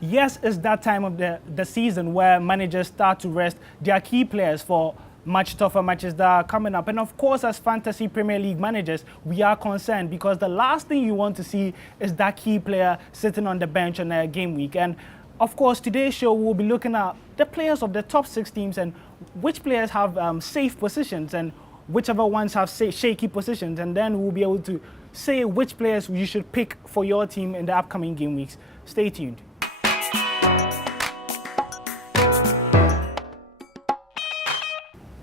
yes, it's that time of the season where managers start to rest their key players for much tougher matches that are coming up. And of course, as Fantasy Premier League managers, we are concerned because the last thing you want to see is that key player sitting on the bench on a game week. And of course, today's show we'll be looking at the players of the top 6 teams and which players have safe positions and whichever ones have shaky positions. And then we'll be able to say which players you should pick for your team in the upcoming game weeks. Stay tuned.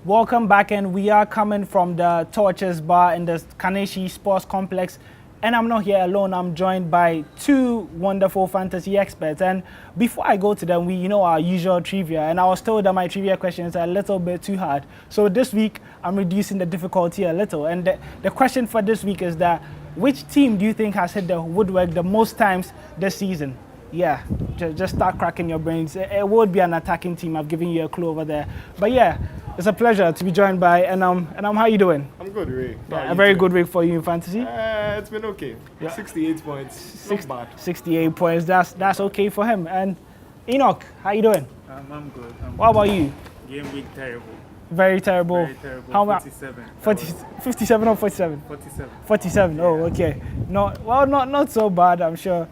Welcome back, and we are coming from the Torches Bar in the Kaneshi Sports Complex. And I'm not here alone, I'm joined by 2 wonderful fantasy experts. And before I go to them, we know our usual trivia. And I was told that my trivia questions are a little bit too hard. So this week, I'm reducing the difficulty a little. And the question for this week is that, which team do you think has hit the woodwork the most times this season? Yeah, just start cracking your brains. It would be an attacking team. I've given you a clue over there. But yeah, it's a pleasure to be joined by Enam. How you doing? I'm good, Ray. Yeah, a very good week for you in fantasy. It's been okay. Yeah. 68 points. Not bad. 68 points. That's okay for him. And Enoch, how you doing? I'm good. What about you? Game week terrible. Very terrible. Very terrible. How much? 47. 57 or 47? 47. 47. Oh, okay. Not so bad, I'm sure.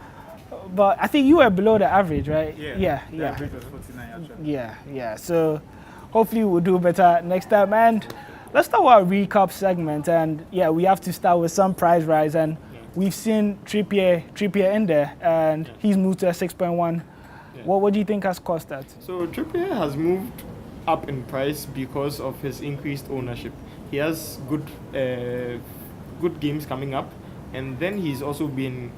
But I think you were below the average, right? Yeah. The average was 49 actually. Yeah. So hopefully we'll do better next time. And let's start with our recap segment. And yeah, we have to start with some price rise. And we've seen Trippier in there, and he's moved to a 6.1. Yeah. What do you think has caused that? So Trippier has moved up in price because of his increased ownership. He has good games coming up, and then he's also been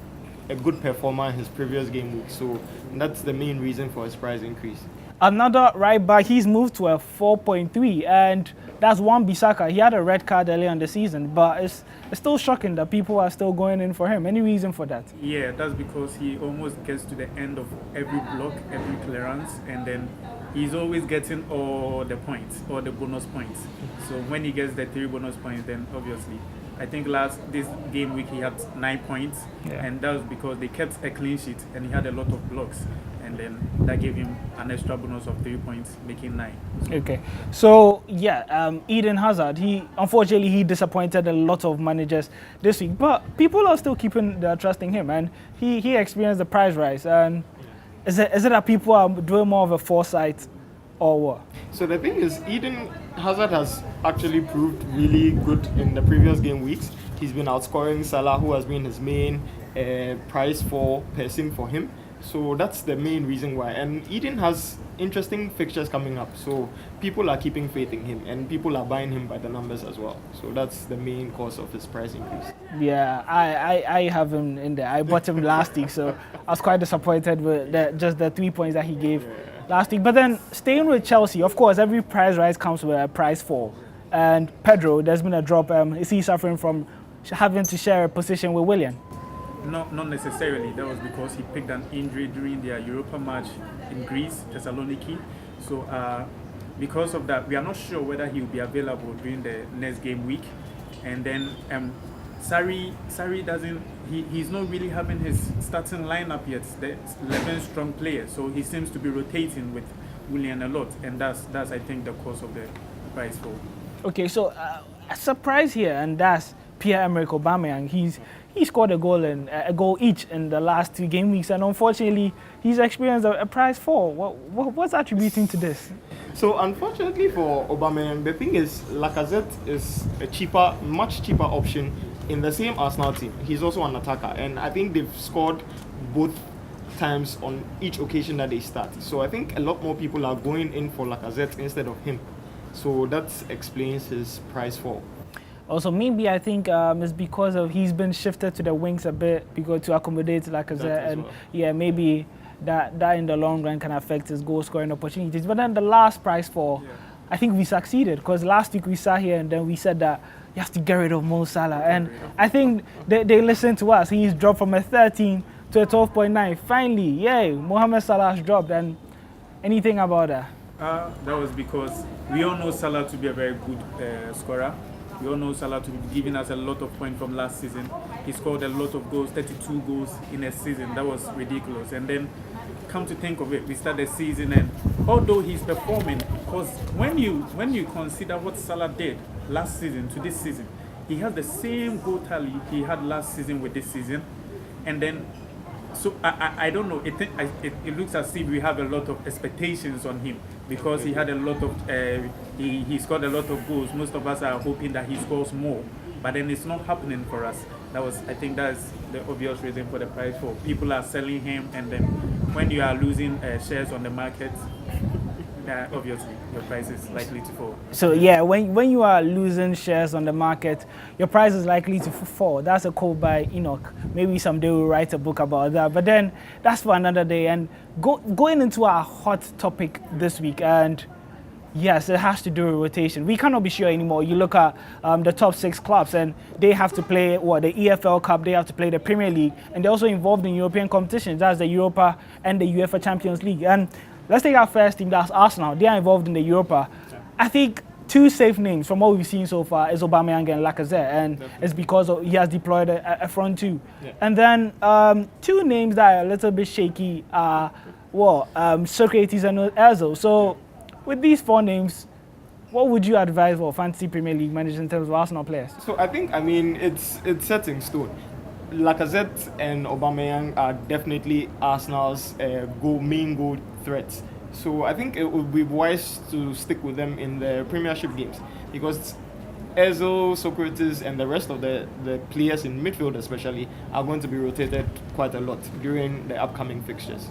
a good performer in his previous game week. So that's the main reason for his price increase. Another right back, he's moved to a 4.3, and that's Wan-Bissaka. He had a red card earlier in the season, but it's still shocking that people are still going in for him. Any reason for that? Yeah, that's because he almost gets to the end of every block, every clearance, and then he's always getting all the points, all the bonus points. So when he gets the 3 bonus points, then obviously, I think this game week he had 9 points, and that was because they kept a clean sheet and he had a lot of blocks, and then that gave him an extra bonus of 3 points, making 9. Okay, so Eden Hazard, he unfortunately disappointed a lot of managers this week, but people are still keeping their trust in him, and he experienced the price rise. And is it that people are doing more of a foresight, or what? So the thing is, Eden Hazard has actually proved really good in the previous game weeks. He's been outscoring Salah, who has been his main price for person for him. So that's the main reason why. And Eden has interesting fixtures coming up. So people are keeping faith in him, and people are buying him by the numbers as well. So that's the main cause of his price increase. Yeah, I have him in there. I bought him last week, so I was quite disappointed with just the 3 points that he gave last week. But then staying with Chelsea, of course, every price rise comes with a price fall. And Pedro, there's been a drop. Is he suffering from having to share a position with Willian? Not necessarily. That was because he picked an injury during their Europa match in Greece, Thessaloniki. So because of that, we are not sure whether he will be available during the next game week. And then Sarri doesn't. He's not really having his starting lineup yet. The 11 strong players, so he seems to be rotating with Willian a lot, and that's I think the cause of the price fall. Okay, so a surprise here, and that's Pierre-Emerick Aubameyang. He scored a goal each in the last 2 game weeks, and unfortunately, he's experienced a price fall. What's attributing to this? So unfortunately for Aubameyang, the thing is, Lacazette is a much cheaper option in the same Arsenal team. He's also an attacker, and I think they've scored both times on each occasion that they start. So I think a lot more people are going in for Lacazette instead of him. So that explains his price fall. Also, maybe I think it's because of he's been shifted to the wings a bit to accommodate Lacazette, and well. Maybe that in the long run can affect his goal scoring opportunities. But then the last price fall, I think we succeeded, because last week we sat here and then we said that you have to get rid of Mo Salah, and I think they listened to us. He's dropped from a 13 to a 12.9. Finally, yay, Mohamed Salah has dropped. And anything about that? That was because we all know Salah to be a very good scorer. We all know Salah to be giving us a lot of points from last season. He scored a lot of goals, 32 goals in a season. That was ridiculous. And then come to think of it, we start the season, and although he's performing, because when you consider what Salah did last season to this season, he has the same goal tally he had last season with this season, and then so I don't know. It looks as if we have a lot of expectations on him because he had a lot of he scored a lot of goals. Most of us are hoping that he scores more, but then it's not happening for us. I think that's the obvious reason for the price fall. People are selling him, and then when you are losing shares on the market, obviously your price is likely to fall. So yeah, when you are losing shares on the market, your price is likely to fall. That's a quote by Enoch. Maybe someday we'll write a book about that. But then that's for another day. And going into our hot topic this week, and yes, it has to do with rotation. We cannot be sure anymore. You look at the top 6 clubs, and they have to play the EFL Cup, they have to play the Premier League, and they're also involved in European competitions. That's the Europa and the UEFA Champions League. And let's take our first team, that's Arsenal. They are involved in the Europa. Yeah. I think 2 safe names from what we've seen so far is Aubameyang and Lacazette, and definitely. It's because he has deployed a front 2. Yeah. And then 2 names that are a little bit shaky are Socrates and Ozil. So with these 4 names, what would you advise for fantasy Premier League managers in terms of Arsenal players? So I mean, it's set in stone. Lacazette and Aubameyang are definitely Arsenal's main goal threats. So I think it would be wise to stick with them in the Premiership games because Ozil, Socrates, and the rest of the players in midfield especially are going to be rotated quite a lot during the upcoming fixtures.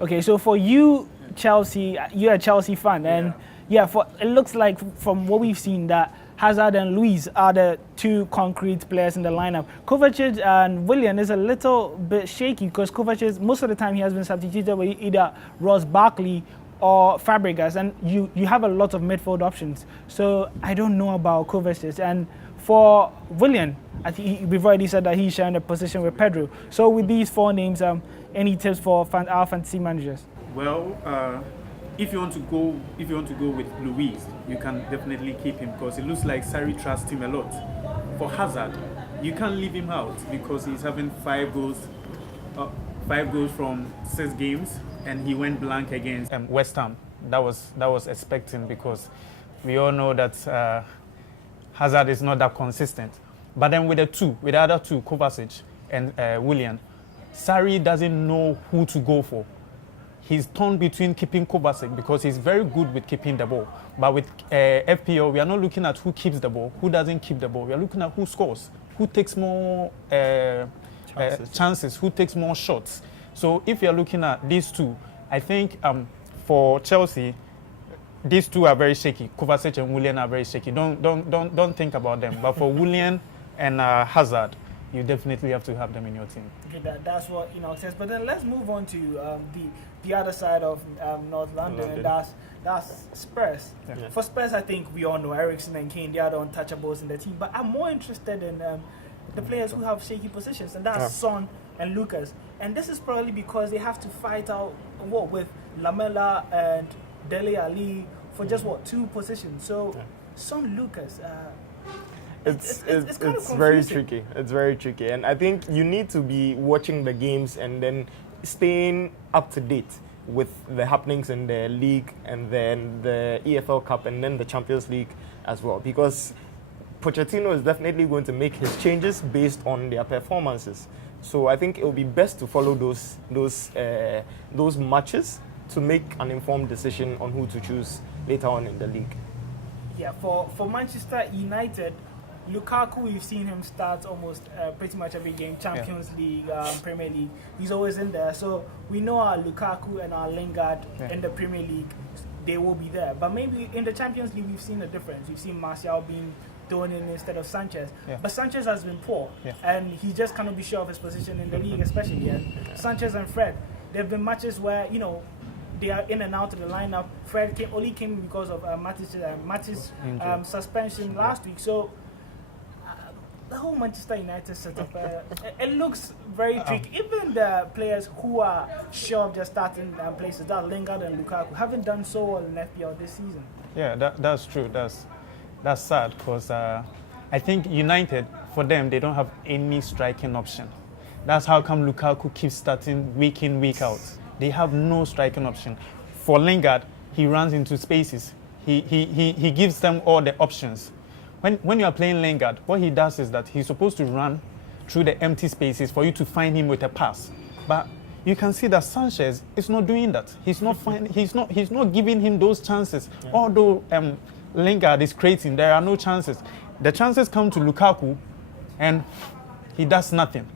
Okay, so for you, Chelsea, you're a Chelsea fan, and it looks like from what we've seen that Hazard and Luiz are the 2 concrete players in the lineup. Kovacic and Willian is a little bit shaky because Kovacic, most of the time he has been substituted with either Ross Barkley or Fabregas, and you have a lot of midfield options. So I don't know about Kovacic. And for Willian, I think we've already said that he's sharing a position with Pedro. So with these 4 names, any tips for our fantasy managers? Well, if you want to go with Luiz, you can definitely keep him because it looks like Sarri trusts him a lot. For Hazard, you can't leave him out because he's having 5 goals from 6 games, and he went blank against West Ham. That was expecting because we all know that Hazard is not that consistent. But then with the other two, Kovacic and Willian, Sarri doesn't know who to go for. He's torn between keeping Kovacic because he's very good with keeping the ball. But with FPL, we are not looking at who keeps the ball, who doesn't keep the ball. We are looking at who scores, who takes more chances, who takes more shots. So if you are looking at these 2, I think for Chelsea, these 2 are very shaky. Kovacic and Willian are very shaky. Don't think about them. But for Willian and Hazard, you definitely have to have them in your team. Okay, that's what says. But then let's move on to the other side of North London, and that's Spurs. Yeah. For Spurs, I think we all know Eriksen and Kane, they are the untouchables in the team. But I'm more interested in the players who have shaky positions, and that's Son and Lucas. And this is probably because they have to fight out with Lamela and Dele Alli for just 2 positions. So Son, Lucas. It's very tricky. It's very tricky, and I think you need to be watching the games and then staying up to date with the happenings in the league and then the EFL Cup and then the Champions League as well, because Pochettino is definitely going to make his changes based on their performances. So I think it will be best to follow those matches to make an informed decision on who to choose later on in the league. Yeah, for Manchester United, Lukaku, we've seen him start almost pretty much every game, Champions League, Premier League. He's always in there. So we know our Lukaku and our Lingard in the Premier League, they will be there. But maybe in the Champions League, we've seen a difference. We've seen Martial being thrown in instead of Sanchez. Yeah. But Sanchez has been poor, and he just cannot be sure of his position in the league, especially. And Sanchez and Fred, there have been matches where, they are in and out of the lineup. Fred only came because of Mattis' suspension last week. So the whole Manchester United setup, it looks very tricky. Even the players who are sure of their starting places, that Lingard and Lukaku, haven't done so well in FPL this season. Yeah, that's true. That's sad because I think United, for them, they don't have any striking option. That's how come Lukaku keeps starting week in, week out. They have no striking option. For Lingard, he runs into spaces. He gives them all the options. When you are playing Lingard, what he does is that he's supposed to run through the empty spaces for you to find him with a pass. But you can see that Sanchez is not doing that. He's not giving him those chances. Yeah. Although Lingard is creating, there are no chances. The chances come to Lukaku, and he does nothing.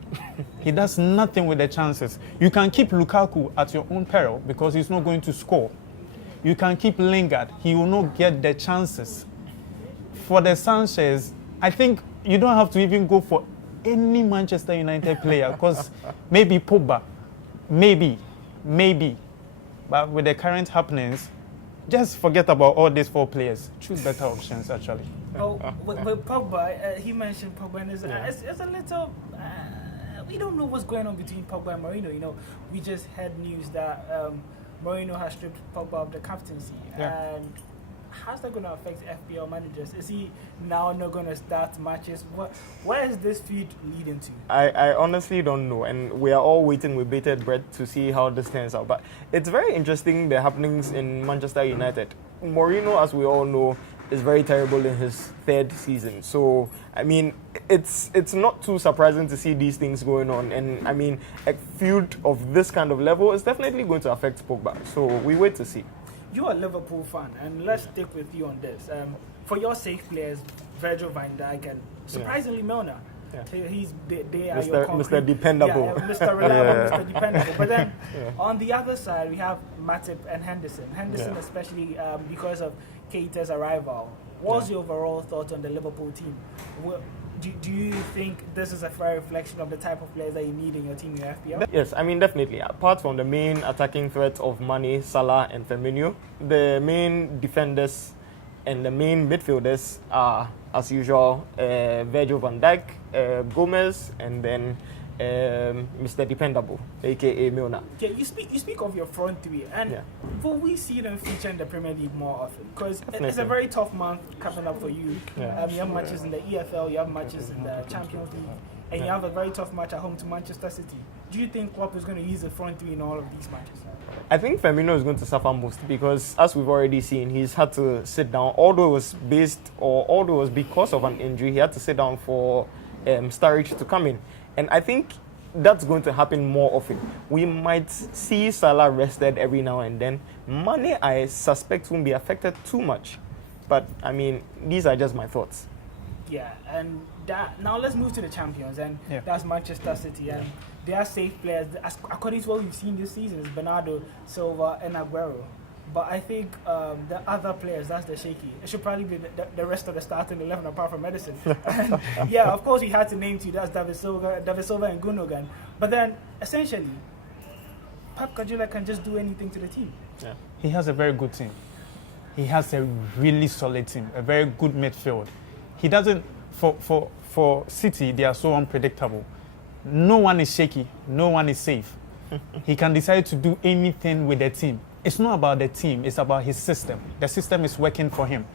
He does nothing with the chances. You can keep Lukaku at your own peril because he's not going to score. You can keep Lingard. He will not get the chances. For the Sanchez, I think you don't have to even go for any Manchester United player because maybe Pogba, maybe. But with the current happenings, just forget about all these 4 players. Choose better options, actually. Oh, with Pogba, he mentioned Pogba, and it's a little. We don't know what's going on between Pogba and Mourinho. You know, we just had news that Mourinho has stripped Pogba of the captaincy, and how's that going to affect FPL managers? Is he now not going to start matches? Where is this feud leading to? I honestly don't know, and we are all waiting with bated breath to see how this turns out. But it's very interesting, the happenings in Manchester United. Mourinho, as we all know, is very terrible in his 3rd season. So, I mean, it's not too surprising to see these things going on. And, I mean, a feud of this kind of level is definitely going to affect Pogba. So, we wait to see. You're a Liverpool fan, and let's stick with you on this. For your safe players, Virgil van Dijk and surprisingly Milner. Yeah. They are Mr. Dependable. Yeah, Mr. Reliable, Mr. Dependable. But then on the other side, we have Matip and Henderson. Henderson, especially because of Keita's arrival. What's your overall thought on the Liverpool team? Do you think this is a fair reflection of the type of players that you need in your team in your FPL? Yes, I mean, definitely. Apart from the main attacking threats of Mane, Salah, and Firmino, the main defenders and the main midfielders are, as usual, Virgil van Dijk, Gomez, and then Mr. Dependable, aka Milner. Yeah, you speak of your front 3, and will we see them feature in the Premier League more often? Because it's a very tough month coming up for you. You have matches in the EFL, you have matches in the Champions League, and you have a very tough match at home to Manchester City. Do you think Klopp is going to use the front 3 in all of these matches? I think Firmino is going to suffer most because, as we've already seen, he's had to sit down. Although it was because of an injury, he had to sit down for Sturridge to come in. And I think that's going to happen more often. We might see Salah rested every now and then. Mane, I suspect, won't be affected too much. But, I mean, these are just my thoughts. Yeah, and now let's move to the champions, and that's Manchester City. And they are safe players. According to what we've seen this season, is Bernardo, Silva, and Aguero. But I think the other players, that's the shaky. It should probably be the rest of the starting 11 apart from Edison. And of course, we had to name 2. That's David Silva and Gundogan. But then, essentially, Pep Guardiola can just do anything to the team. Yeah. He has a very good team. He has a really solid team, a very good midfield. He doesn't, for City, they are so unpredictable. No one is shaky. No one is safe. He can decide to do anything with the team. It's not about the team, it's about his system. The system is working for him.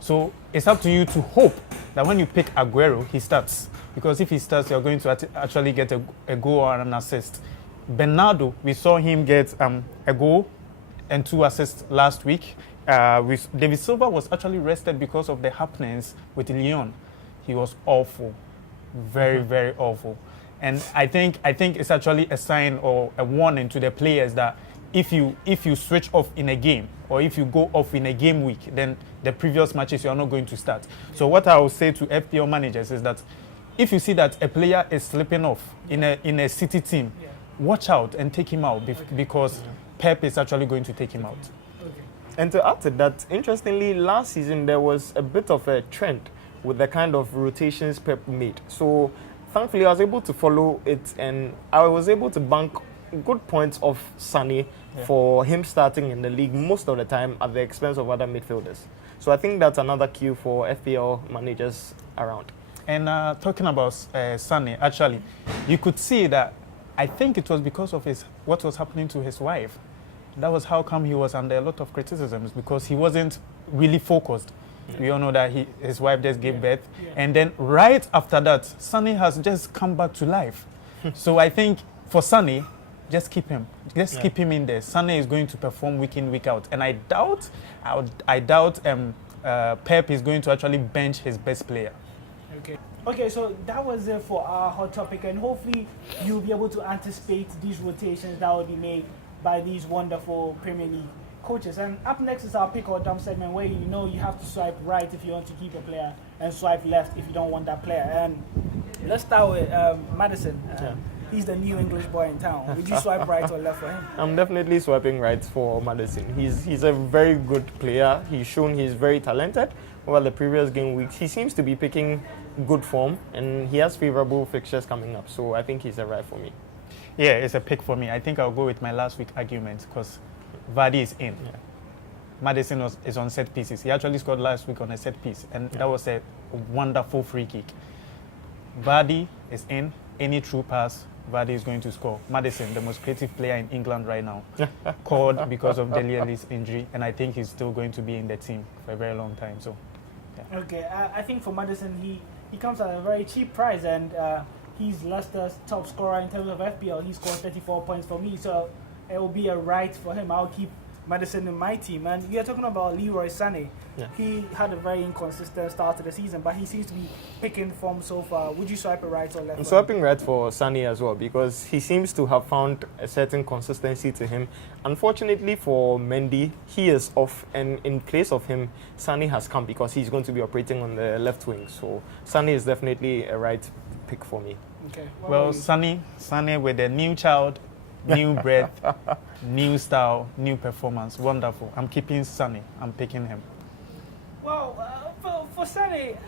So it's up to you to hope that when you pick Aguero, he starts. Because if he starts, you're going to actually get a goal or an assist. Bernardo, we saw him get a goal and 2 assists last week. David Silva was actually rested because of the happenings with Lyon. He was awful. Very, very awful. And I think it's actually a sign or a warning to the players that if you switch off in a game or if you go off in a game week, then the previous matches you are not going to start. So what I will say to FPL managers is that if you see that a player is slipping off in a City team, watch out and take him out because Pep is actually going to take him out. And to add to that, interestingly, last season there was a bit of a trend with the kind of rotations Pep made. So thankfully I was able to follow it and I was able to bank good points of Sané for him starting in the league most of the time at the expense of other midfielders. So I think that's another cue for FPL managers around. And talking about Sané, actually, you could see that I think it was because of what was happening to his wife. That was how come he was under a lot of criticisms because he wasn't really focused. We all know that his wife just gave birth. And then right after that, Sané has just come back to life. So I think for Sané, just keep him. Just keep him in there. Sané is going to perform week in, week out. And I doubt Pep is going to actually bench his best player. Okay, so that was it for our hot topic, and hopefully you'll be able to anticipate these rotations that will be made by these wonderful Premier League coaches. And up next is our pick or dump segment, where you know you have to swipe right if you want to keep a player and swipe left if you don't want that player. And let's start with Maddison. He's the new English boy in town. Would you swipe right or left for him? I'm definitely swiping right for Maddison. He's a very good player. He's shown he's very talented over the previous game weeks. He seems to be picking good form, and he has favorable fixtures coming up. So I think he's a right for me. Yeah, it's a pick for me. I think I'll go with my last week argument because Vardy is in. Yeah. Maddison is on set pieces. He actually scored last week on a set piece, and that was a wonderful free kick. Vardy is in. Any true pass, Vardy is going to score. Maddison, the most creative player in England right now, called because of Dele Alli's injury, and I think he's still going to be in the team for a very long time. So, yeah. Okay, I think for Maddison, he comes at a very cheap price, and he's Leicester's top scorer in terms of FPL. He scored 34 points for me, so it will be a right for him. I'll keep Maddison in my team. And we are talking about Leroy Sané. Yeah. He had a very inconsistent start to the season, but he seems to be picking form so far. Would you swipe a right or left? I'm swiping right for Sané as well because he seems to have found a certain consistency to him. Unfortunately for Mendy, he is off, and in place of him, Sané has come because he's going to be operating on the left wing. So Sané is definitely a right pick for me. Okay. Well, Sané with a new child, new breath, new style, new performance. Wonderful. I'm keeping Sané. I'm picking him. Well, for Sané,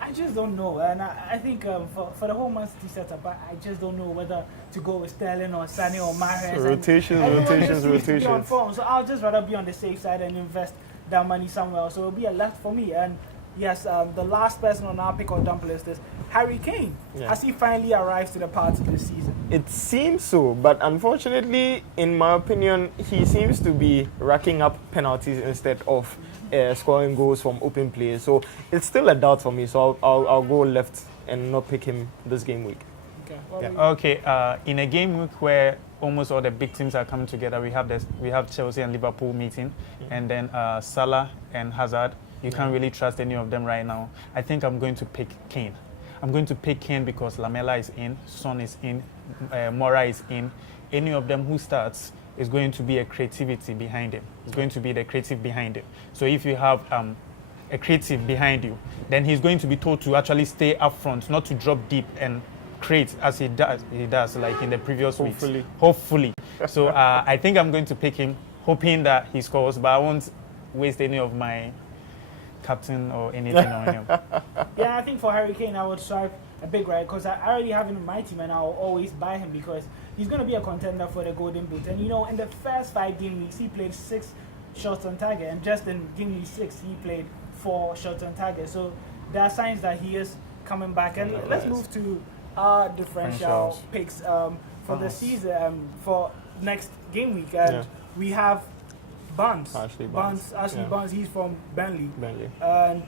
I just don't know. And I think for the whole Man City setup, I just don't know whether to go with Sterling or Sané or Mahrez. Rotations. So I'll just rather be on the safe side and invest that money somewhere else. So it'll be a left for me. And yes, the last person on our pick or dump list is Harry Kane. Yeah. Has he finally arrived to the party this season? It seems so, but unfortunately, in my opinion, he seems to be racking up penalties instead of scoring goals from open play. So it's still a doubt for me. So I'll go left and not pick him this game week. Okay. Okay. In a game week where almost all the big teams are coming together, we have Chelsea and Liverpool meeting, and then Salah and Hazard. You can't really trust any of them right now. I think I'm going to pick Kane. I'm going to pick Kane because Lamela is in, Son is in, Mora is in. Any of them who starts is going to be a creativity behind him. It's going to be the creative behind it. So if you have a creative behind you, then he's going to be told to actually stay up front, not to drop deep and create as he does like in the previous weeks. Hopefully. So I think I'm going to pick him, hoping that he scores, but I won't waste any of my captain or anything on him. Yeah, I think for Harry Kane, I would swipe a big right because I already have him in my team and I'll always buy him because he's going to be a contender for the Golden Boot. And you know, in the first 5 game weeks, he played 6 shots on target, and just in game week 6, he played 4 shots on target. So there are signs that he is coming back. And let's move to our differential picks for the season for next game week. And we have Ashley Barnes, he's from Burnley. And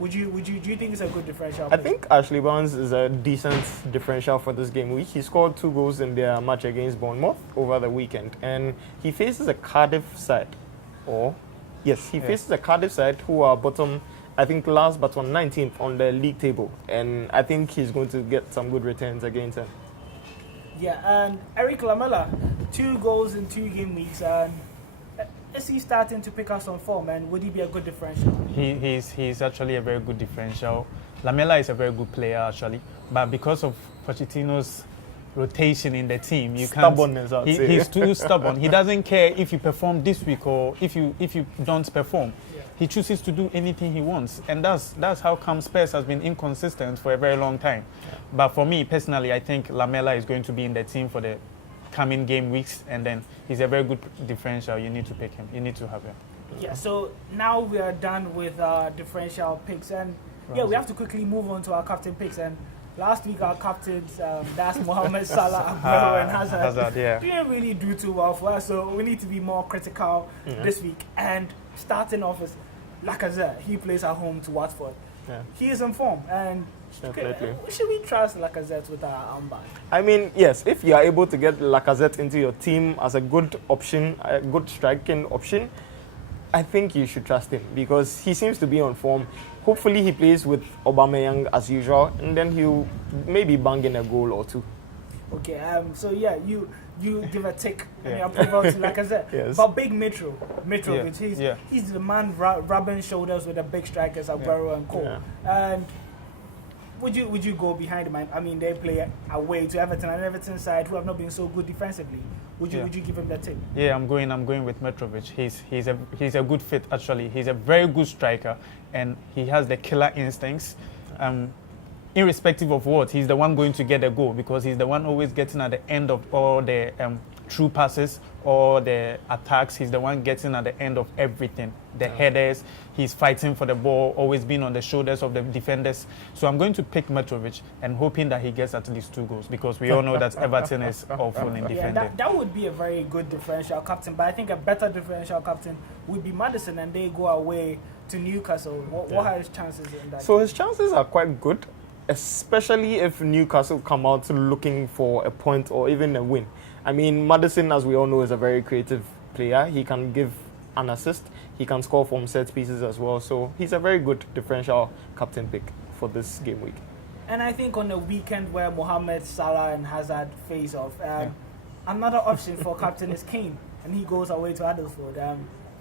do you think it's a good differential? I think Ashley Barnes is a decent differential for this game week. He scored 2 goals in their match against Bournemouth over the weekend, and he faces a Cardiff side. Faces a Cardiff side who are bottom, I think last but on 19th on the league table, and I think he's going to get some good returns against him. Yeah, and Eric Lamela, 2 goals in 2 game weeks, and is he starting to pick up some form, and would he be a good differential? He's actually a very good differential. Lamela is a very good player actually, but because of Pochettino's rotation in the team, you can't. Stubbornness, He's too stubborn. He doesn't care if you perform this week or if you don't perform. Yeah. He chooses to do anything he wants, and that's how come Spurs has been inconsistent for a very long time. Yeah. But for me personally, I think Lamela is going to be in the team for the coming game weeks, and then he's a very good differential. You need to pick him. You need to have him. Yeah, so now we are done with our differential picks, and we have to quickly move on to our captain picks. And last week our captains, that's Mohamed Salah, Aguero and Hazard, didn't really do too well for us, so we need to be more critical this week. And starting off is Lacazette. He plays at home to Watford. Yeah. He is in form, and Definitely. Should we trust Lacazette with our armband? I mean, yes, if you are able to get Lacazette into your team as a good option, a good striking option, I think you should trust him because he seems to be on form. Hopefully he plays with Aubameyang as usual, and then he'll maybe bang in a goal or two. Okay, so yeah, you give a tick and you approval to Lacazette. Yes. But big Mitrovic, Yeah. he's the man rubbing shoulders with the big strikers, Aguero and Co. Yeah. And would you go behind him? I mean, they play away to Everton, and Everton side who have not been so good defensively. Would you give him that tip? Yeah, I'm going with Mitrovic. He's a good fit actually. He's a very good striker, and he has the killer instincts. Irrespective of what, he's the one going to get a goal because he's the one always getting at the end of all the through passes or the attacks. He's the one getting at the end of everything. The headers, he's fighting for the ball, always being on the shoulders of the defenders. So I'm going to pick Mitrovic and hoping that he gets at least 2 goals because we all know that Everton is awful in defending. Yeah, that would be a very good differential captain, but I think a better differential captain would be Maddison, and they go away to Newcastle. What are his chances in that? So his chances are quite good, especially if Newcastle come out looking for a point or even a win. I mean, Maddison, as we all know, is a very creative player. He can give an assist. He can score from set pieces as well. So he's a very good differential captain pick for this game week. And I think on the weekend where Mohamed Salah and Hazard face off, another option for captain is Kane, and he goes away to Huddersfield.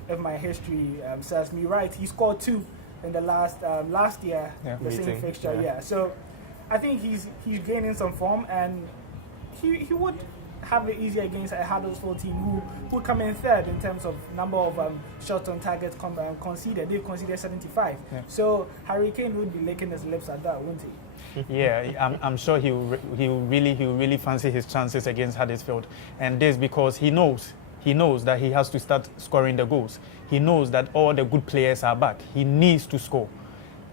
If my history serves me right, he scored 2 in the last year, the same fixture. Yeah. So I think he's gaining some form, and he would have it easier against a Huddersfield team who would come in third in terms of number of shots on target conceded. They've conceded 75. Yeah. So Harry Kane would be licking his lips at that, wouldn't he? Yeah, I'm sure he'll really fancy his chances against Huddersfield, and this because he knows that he has to start scoring the goals. He knows that all the good players are back. He needs to score.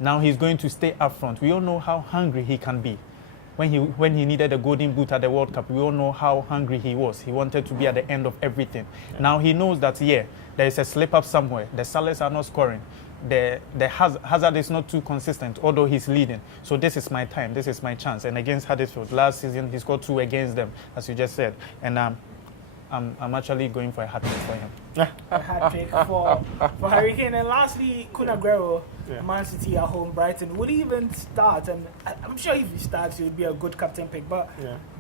Now he's going to stay up front. We all know how hungry he can be. When he needed a golden boot at the World Cup, we all know how hungry he was. He wanted to be at the end of everything. Yeah. Now he knows that, there is a slip-up somewhere. The Salahs are not scoring. The Hazard is not too consistent, although he's leading. So this is my time. This is my chance. And against Huddersfield, last season, he scored 2 against them, as you just said. And I'm actually going for a hat-trick for him. A hat-trick for Harry Kane. And lastly, Kun Aguero, Man City at home, Brighton. Would he even start? And I'm sure if he starts, he would be a good captain pick. But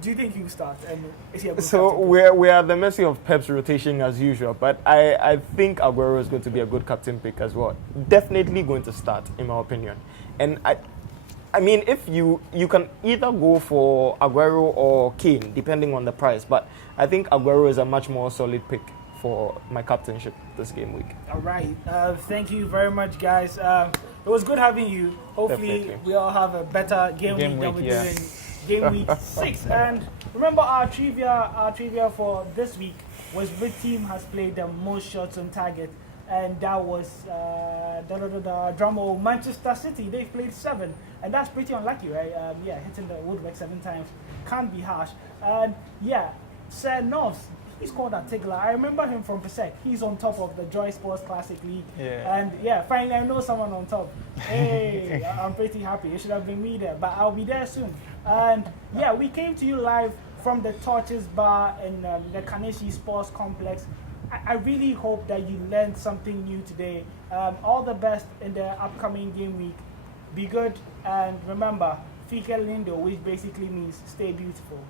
do you think he will start? And is he a good captain we're at the mercy of Pep's rotation as usual. But I think Aguero is going to be a good captain pick as well. Definitely going to start, in my opinion. And I mean, if you can either go for Aguero or Kane, depending on the price. But I think Aguero is a much more solid pick for my captainship this game week. All right. Thank you very much, guys. It was good having you. Hopefully, Definitely. we all have a better game week than we do in game week 6. And remember, our trivia for this week was which team has played the most shots on target. And that was drum roll, Manchester City. They've played 7, and that's pretty unlucky, right? Hitting the woodwork 7 times can't be harsh. And Sir Norths, he scored a tickler. I remember him from Pesek. He's on top of the Joy Sports Classic League. And finally I know someone on top. Hey, I'm pretty happy. It should have been me there, but I'll be there soon. And we came to you live from the Torches Bar in the Kaneshi Sports Complex. I really hope that you learned something new today. All the best in the upcoming game week. Be good, and remember, Fika Lindo, which basically means stay beautiful.